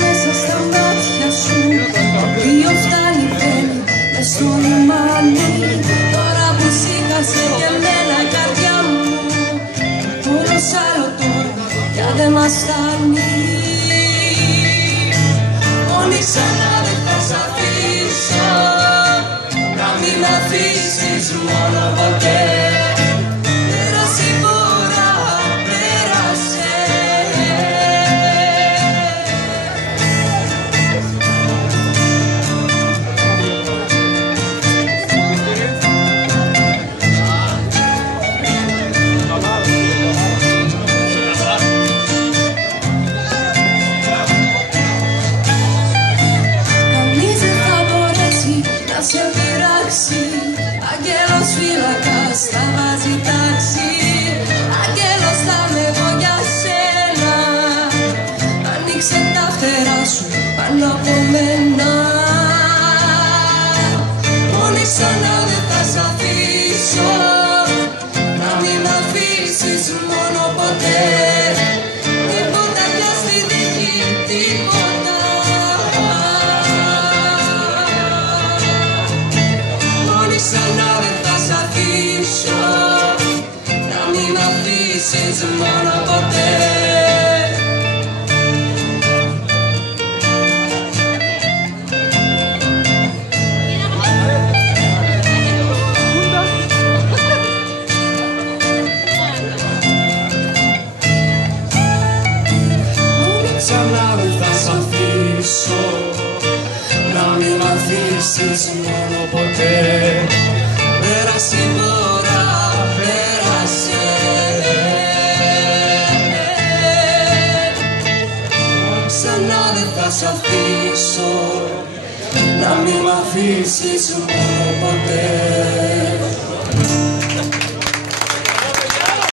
μέσα στα μάτια σου. Το οποίο φτάνει μπαίνει μες στο λιμάνι. Τώρα που σήκασε και εμένα η καρδιά μου, μόνο σ' άλλο τώρα πια δεν μας φτάνει. Μόνη ξανά δεν θα σ' αφήσω, να μην μ' αφήσεις μόνο ποτέ. Άγγελος φύλακας θα βάζει τάξη, άγγελος θα είμαι εγώ για σένα. Ανοίξε τα φτερά σου πάνω από μένα. Μόνη ξανά δεν θα σ' αφήσω, να μην μ' αφήσεις μόνο ποτέ. Τίποτα πια στη δική, τίποτα. Ξανά δεν θα σ' αφήσω, να μην μ' αφήσεις μόνο ποτέ. Ξανά δεν θα σ' αφήσω, να μην μ' αφήσεις μόνο ποτέ. Πέρασε η ώρα, πέρασε. Ξανά δεν θα σ' αφήσω, να μην μ' αφήσεις μόνο ποτέ.